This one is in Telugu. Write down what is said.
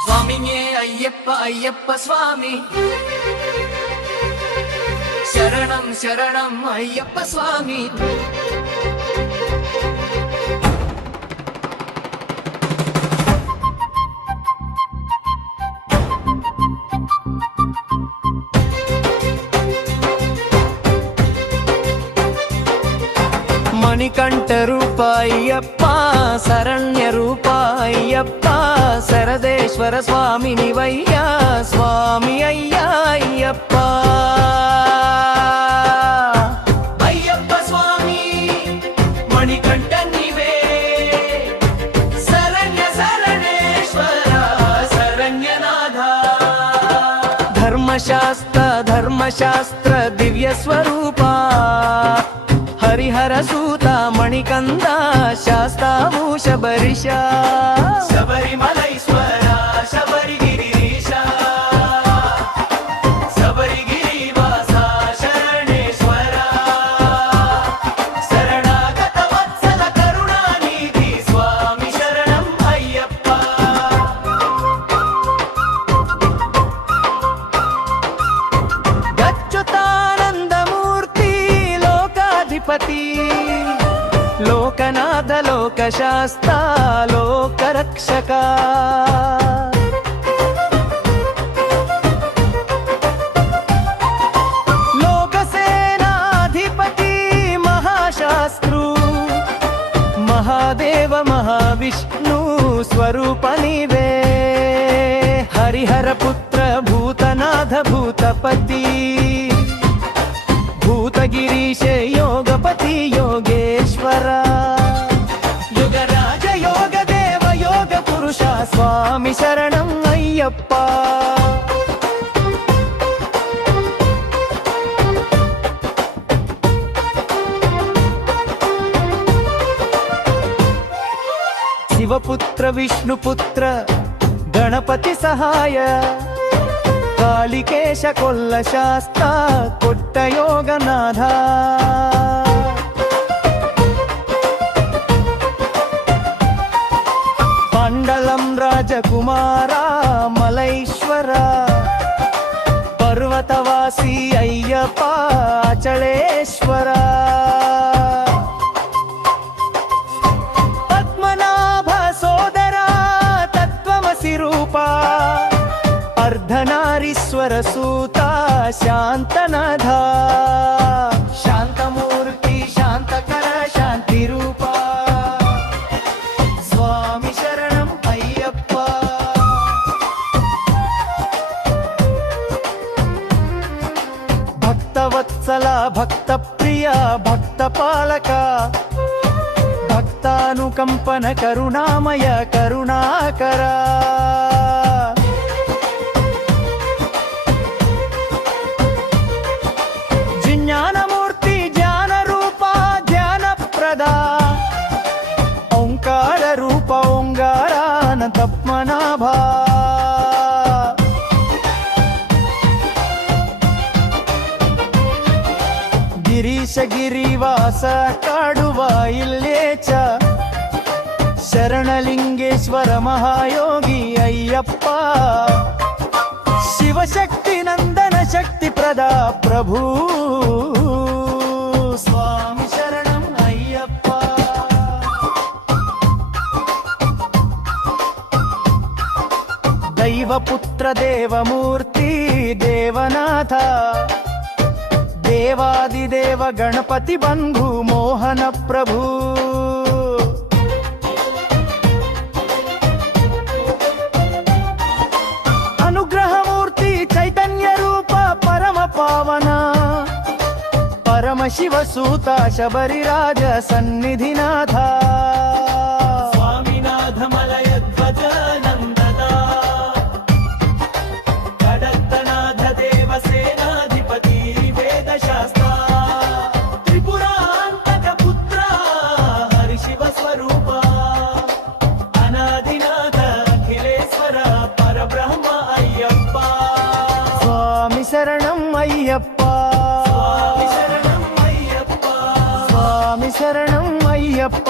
స్వామియే అయ్యప్ప అయ్యప్ప స్వామి శరణం శరణం అయ్యప్ప స్వామి. మణికంఠ రూప అయ్యప్ప శరణ్య రూప అయ్యప్ప శరదేశ్వర స్వామి నివయ్యా స్వామి అయ్యా అయ్యప్ప. అయ్యప్ప స్వామి మణికంఠ నివే శరణ్య శరణేశ్వర శరణ్యనాథ. ధర్మశాస్త్ర దివ్య స్వరూప హరిహర సూత మణికంద శాస్తాము శబరిష శబరిమలైశ్వర శబరిగిరీశ శబరిగిరివాస శరణేశ్వర శరణాగత వత్సల కరుణానిధి స్వామి శరణం అయ్యప్ప. అచ్యుతానందమూర్తి లోకాధిపతి లోకనాథ లోకశాస్త లోకరక్షక లోకసేనాధిపతి మహాశాస్త్రు మహాదేవ మహావిష్ణు స్వరూప నీవే హరిహర పుత్ర భూతనాథ భూతపతి భూతగిరీశ యోగపతి యోగేశ్వర యుగరాజ యోగ దేవ యోగ పురుష స్వామి శరణం అయ్యప్ప. శివపుత్ర విష్ణుపుత్ర గణపతి సహాయ కాళికేశ కొల్ల శాస్త కొట్ట యోగనాథ మండలం రాజకుమార మలైశ్వర పర్వతవాసి అయ్యప్ప అచళేశ్వర పద్మనాభ సోదర తత్వమసి రూప అర్ధనారీశ్వర సూత శాంతనాథ శాంతమూర్తి శాంతకర శాంతి రూప స్వామి శరణం అయ్యప్ప. భక్తవత్సల భక్త ప్రియ భక్త పాలక భక్తానుకంపన కరుణామయ కరుణాకర జ్ఞానమూర్తి జ్ఞాన రూప ధ్యాన ప్రద ఓంకార రూప ఓంకారానంతపద్మనాభ గిరీశ గిరివాస కాడువ ఇల్లేచ శరణలింగేశ్వర మహాయోగి అయ్యప్ప శివశక్తి నందన శక్తి ప్రద ప్రభు స్వామి శరణం అయ్యప్ప. దైవపుత్ర దేవమూర్తి దేవనాథ దేవాదిదేవ గణపతి బంధు మోహన ప్రభు అనుగ్రహమూర్తి చైతన్య రూప పరమ పావన పరమ శివ సూత శబరిరాజ సన్నిధినాథ స్వామినాథ మలయధ్వజ నందన కడత్తనాథ దేవసేనాధిపతి వేదశాస్త్ర త్రిపురాంతక పుత్ర హరి శివ స్వరూప అనాదినాథ అఖిలేశ్వర పరబ్రహ్మ అయ్యప్ప స్వామి శరణం అయ్యప్ప. స్వామి శరణం అయ్యప్ప. స్వామి శరణం అయ్యప్ప.